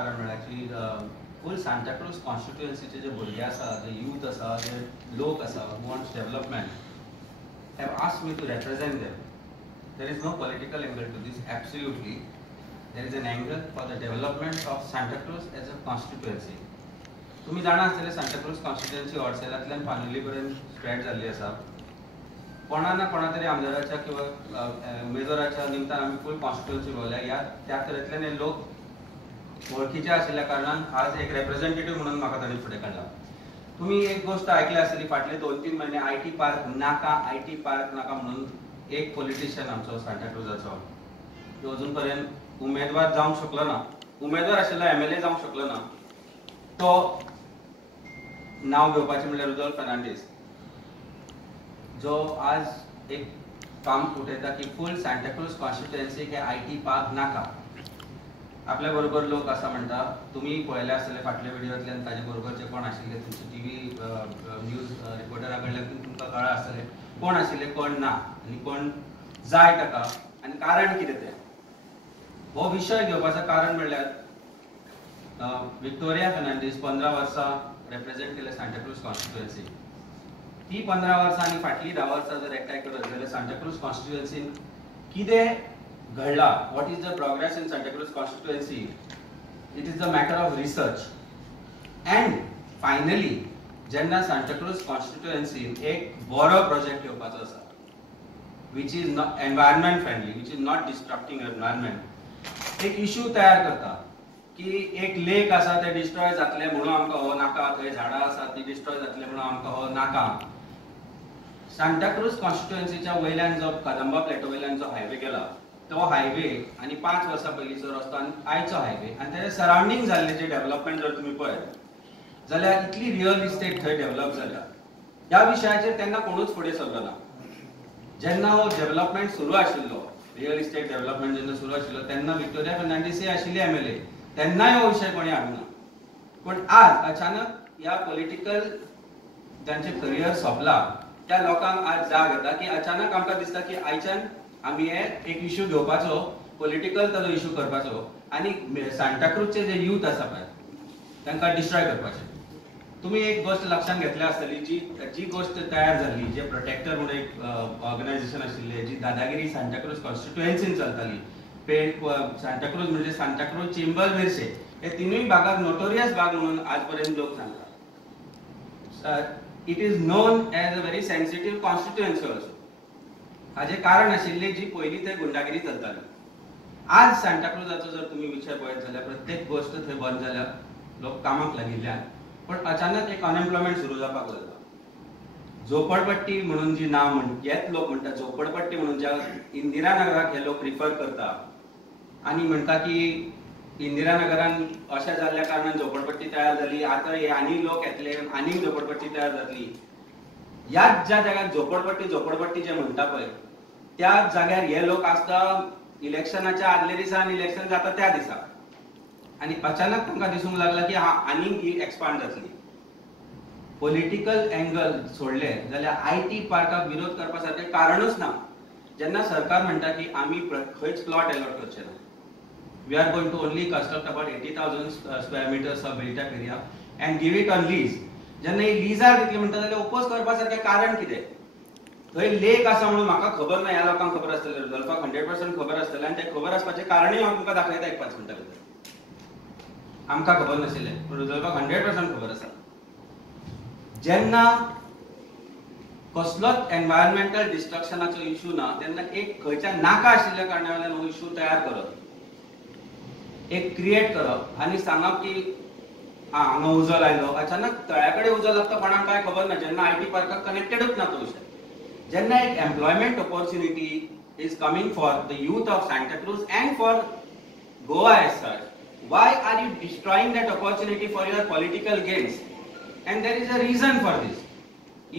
कारण म्हणल्यार की फूल सांताक्रूज कॉन्स्टिट्युएन्सीचे जे भुरगे आसा, जे यूथ आसा, जे लोक आसा who wants development have asked me to represent them. There is no political angle to this. Absolutely there is an angle for the development of Santacruz as a constituency. तुम्ही जाणा आसतले सांताक्रूज कॉन्स्टिट्युएन्सी होडसेलांतल्यान पानोली पर्यंत स्प्रेड जाल्ली आसा. कोणा ना कोणा तरी आमदाराच्या किंवा उमेदवाराच्या निमतान आमी फूल कॉन्स्टिट्युएन्सी भोंवल्या. त्या तरेंतल्यान हे लोक वळखीचे आशिल्ल्या कारणान आज एक रिप्रेझेंटेटिव्ह म्हणून म्हाका ताणें फुडें काडला. तुम्ही एक गोष्ट आयकली आसतली, फाटले 2-3 महिने आयटी पार्क नाका म्हणून एक पॉलिटिशियन आमचो सांताक्रूजाचो तो अजून पर्यंत उमेदवार जावंक शकलो ना. उमेदवार आशिल्लो MLA जावंक शकलो ना. तो नाव घेवपाचें म्हणल्यार रुडोल्फ फर्नांडीस, जो आज एक काम उठयता की फूल सांताक्रूज कॉन्स्टिट्युएन्सीक हे आयटी पार्क नाका. आपल्या बरोबर लोक असा म्हणता, तुम्ही पळयले आसतले फाटल्या व्हिडिओतल्यान ताजे बरोबर जे कोण आशिल्ले तुमचे टीव्ही न्यूज रिपोर्टरा कडल्यान तुमकां कळ्ळां आसतलें कोण आशिल्ले कोण ना आनी कोण जाय ताका आनी कारण कितें तें. हो विशय घेवपाचें कारण म्हणल्यार विक्टोरिया फर्नांडीस 15 वर्सां रिप्रेझेंट केले सांताक्रूज कॉन्स्टिट्युएन्सी. ती 15 वर्सां आनी फाटली 10 वर्सां जर एकठांय करत जाल्यार सांताक्रूज कॉन्स्टिट्युएन्सीन कितें घडला, what is the progress in Santa Cruz constituency, it is the matter of research. And finally जेन्ना Santa Cruz constituency एक बरो प्रोजेक्ट येवपाचो आसा which is not environment friendly, which is not disrupting environment, एक इश्यू तयार करता की एक लेक आसा ते डिस्ट्रॉय जातले म्हणून आमकां हो नाका, थंय झाडां आसा ती डिस्ट्रॉय जातले म्हणून आमकां हो नाका. सांताक्रूज कॉन्स्टिट्युएन्सीच्या वयल्यान जो कदंबा प्लेटो वयल्यान जो हायवे गेला तो हायवे आणि 5 वर्सां पयलींचो रस्तो आनी आयचो हायवे आनी तेजे सराउंडिंग जाल्ले जे डेव्हलपमेंट जर तुम्ही पळयत जाल्यार इतली रियल इस्टेट थंय डेव्हलप जाल्या. ह्या विशयाचेर तेन्ना कोणूच फुडें सरलो ना. जेन्ना हो डेव्हलपमेंट सुरू आशिल्लो, रियल इस्टेट डेव्हलपमेंट जेन्ना सुरू आशिल्लो तेन्ना विक्टोरिया फर्नांडीसय आशिल्ली MLA, तेन्नाय हो विशय कोणी हाडूना. पण आज अचानक ह्या पॉलिटिकल जांचे करियर सोंपला त्या लोकांक आज जाग येता की अचानक आमकां दिसता की आयच्यान आम्ही एक इश्यू घेवपाचो, पॉलिटिकल ताजो इश्यू करपाचो आणि सांताक्रूजचे जे यूथ आसा पळय तांकां डिस्ट्रॉय करपाचें. तुम्ही एक गोष्ट लक्षात घेतल्या आसतली, जी गोष्ट तयार जाल्ली, जे प्रोटेक्टर म्हणून एक ऑर्गनायझेशन आशिल्लें, जी दादागिरी सांताक्रूज कॉन्स्टिट्युएन्सीन चलताली. सांताक्रूज म्हणजे सांताक्रूज, चेंबल, मेर्शे हे तिनूय भागाक नोटोरियस भाग म्हणून आजपर्यंत लोक सांगतात. It is known as a very sensitive constituency also. हाजे कारण आशिल्ली जी पयली ते गुंडागिरी चलताली. आज सांताक्रूजाचो जर तुम्ही विषय पळयत जाल्यार प्रत्येक गोष्ट थंय बंद जाल्या, लोक कामाक लागिल्ल्यान. पण अचानक एक अनएम्प्लॉयमेंट सुरू जावपाक लागला. झोपडपट्टी म्हणून जी नाव हेच लोक म्हणटा झोपडपट्टी म्हणून ज्या इंदिरानगराक हे लोक प्रिफर करता आनी म्हणटा की इंदिरानगरान अशें जाल्ल्या कारणान झोपडपट्टी तयार जाली, आतां आनी लोक येतले आनी झोपडपट्टी तयार जातली. याच ज्या जाग्यार झोपडपट्टी जे म्हणटा पळय त्या जाग्यार हे लोक आसता इलेक्शनाच्या आदले दिसा आनी इलेक्शन जाता त्या दिसा आनी अचानक तांकां दिसूंक लागला की आनी ही एक्सपांड जातली. पॉलिटिकल एंगल सोडले जाल्यार आयटी पार्काक विरोध करपा सारकें कारणूच ना. जेन्ना सरकार म्हणटा की आमी खंयच प्लॉट अलॉट करचे ना, we are going to only construct about 80,000 square metres of built up area and give it on lease. जेन्ना ही लिजार दितली म्हणटा जाल्यार ओपोज करपा सारकें कारण कितें? थंय लेक आसा म्हणून म्हाका खबर ना, ह्या लोकांक खबर आसतलें, रुडोल्फाक 100% खबर आसतलें आनी तें खबर आसपाचें कारणूय हांव तुमकां दाखयता एक 5 मिनटां भितर. आमकां खबर नाशिल्लें पूण रुडोल्फाक 100% खबर आसा. जेन्ना कसलोच एनवायरमेंटल डिस्ट्रक्शनाचो इश्यू ना तेन्ना एक खंयच्या नाका आशिल्ल्या कारणान हो इश्यू तयार करप, एक क्रिएट करप आनी सांगप की हांगा उजो लायलो. अचानक तळ्या कडेन उजो लागता कोणाक काय खबर ना, जेन्ना आयटी पार्काक कनेक्टेडूच ना तो विशय. जेन्ना एक employment opportunity is coming for the youth of Santacruz and for Goa as such, why are you destroying that opportunity for your political gains? And there is a reason for this.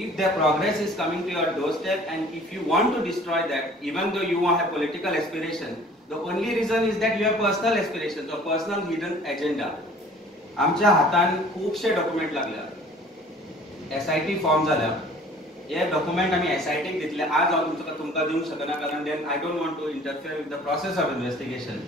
If the progress is coming to your doorstep and if you want to destroy that, even though you have political aspiration, the only reason is that you have personal aspirations or personal hidden agenda. आमच्या हातान खूबशे document लागल्या, SIT form झाल्या. हे document आम्ही SITक दितले. आज हांव तुमकां दिवंक शकना कारण then I don't want to interfere with the process of investigation.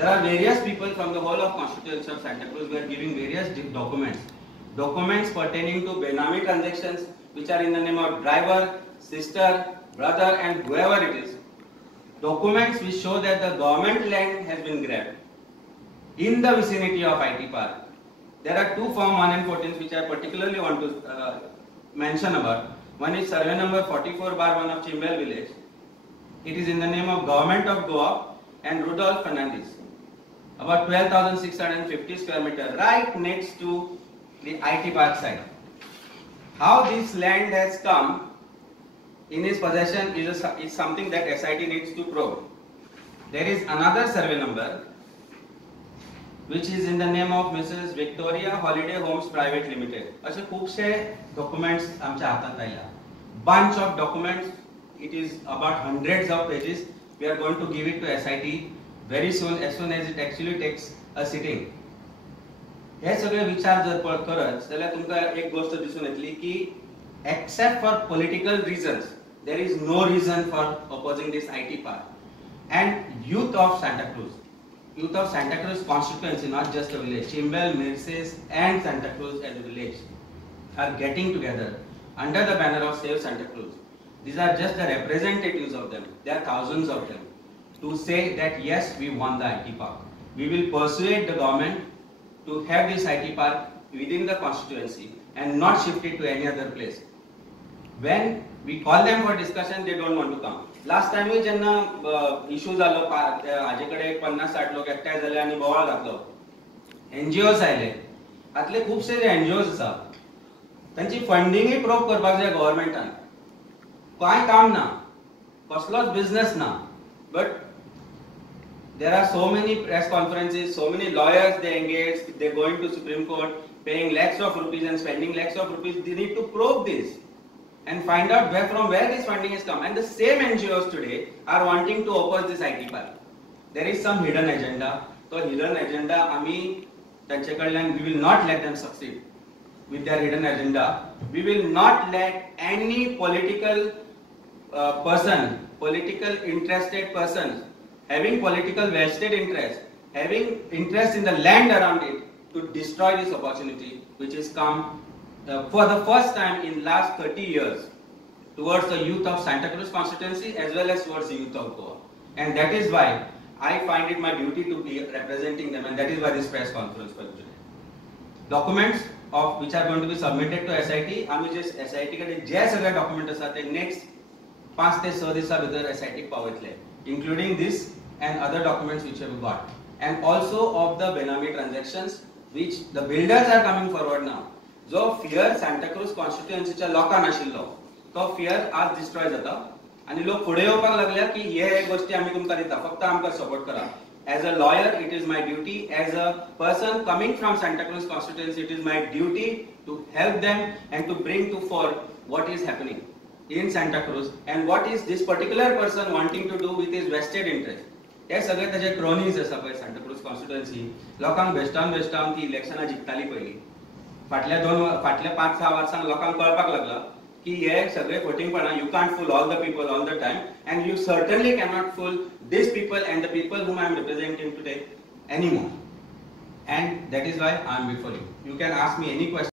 There are various people from the whole of constituency of Santa Cruz who are giving various documents pertaining to Benami transactions, which are in the name of driver, sister, brother, and whoever it is. Documents which show that the government land has been grabbed in the vicinity of IT Park. There are two Form 1 and 14 which I particularly want to mention about. One is survey number 44/1 of Chimbel village. It is in the name of Government of Goa and Rudolph Fernandez. About 12,650 square meter, right next to the IT Park site. How this land has come in his possession is something that SIT needs to probe. There is another survey number which is in the name of Mrs. Victoria Holiday Homes Private Limited. असे खूपसे documents आमच्या हातात आयला. Bunch of documents. It is about hundreds of pages. We are going to give it to SIT very soon, as soon as it actually takes a sitting. हे सगळे विचार जर करत जाल्यार तुमकां एक गोष्ट दिसून येतली की except for political reasons, there is no reason for opposing this IT park. And youth of Santa Cruz constituency, not just a village, Chimbel, Mercedes, and Santa Cruz as a village, are getting together under the banner of Save Santa Cruz. These are just the representatives of them. There are thousands of them. To say that yes, we won the IT park. We will persuade the government to have this IT park within the constituency and not shift it to any other place. When we call them for discussion, they don't want to come. Last time we जेन्ना issue झालो हाजेकडे 50-60 लोक एकठांय झाले आणि बोवाळ घातलो. NGOs आयले. हातले खूपसे जे NGOs आसा तांची फंडिंग प्रोब करपाक जाय गव्हर्नमेंटान. काय काम ना, कसलोच बिझनेस ना, but there are so many press conferences, so many lawyers they engage, they going to Supreme Court, paying lakhs of rupees and spending lakhs of rupees. They need to probe this and find out from where this funding has come. And the same NGOs today are wanting to oppose this IT park. There is some hidden agenda. So hidden agenda, we will not let them succeed with their hidden agenda. We will not let any political person, political interested person, having political vested interest, having interest in the land around it, to destroy this opportunity which has come for the first time in last 30 years towards the youth of Santa Cruz constituency as well as towards the youth of Goa. And that is why I find it my duty to be representing them, and that is why this press conference was today. Documents of which are going to be submitted to SIT, आम्ही जे SIT कडे जे सगळे document आसा ते next 5 ते 6 दिवसा भितर SIT पावयतले, including this and other documents which have got, and also of the Benami transactions which the builders are coming forward now. जो fear Santa Cruz constituency च्या लोकांना आशिल्लो तो fear आज destroy जाता आणि लोक पुढे येवपाक लागल्या की हे गोष्टी आम्ही तुमकां दिता, फक्त आमकां सपोर्ट करा. As a lawyer, it is my duty, as a person coming from Santa Cruz constituency, it is my duty to help them and to bring to fore what is happening in Santa Cruz and what is this particular person wanting to do with his vested interest. हे सगळे त्याचे क्रोनीज आसा पळय Santa Cruz constituency, लोकांक बेश्टावन ती इलेक्शनां जिखताली पयली. फाटल्या 5-6 वर्सांक लोकांक कळपाक लागला की हे सगळे फटींगपणा, you can't fool all the people all the time, and you certainly cannot fool these people and the people whom I am representing today anymore. And that is why I am before you. You can ask me any question.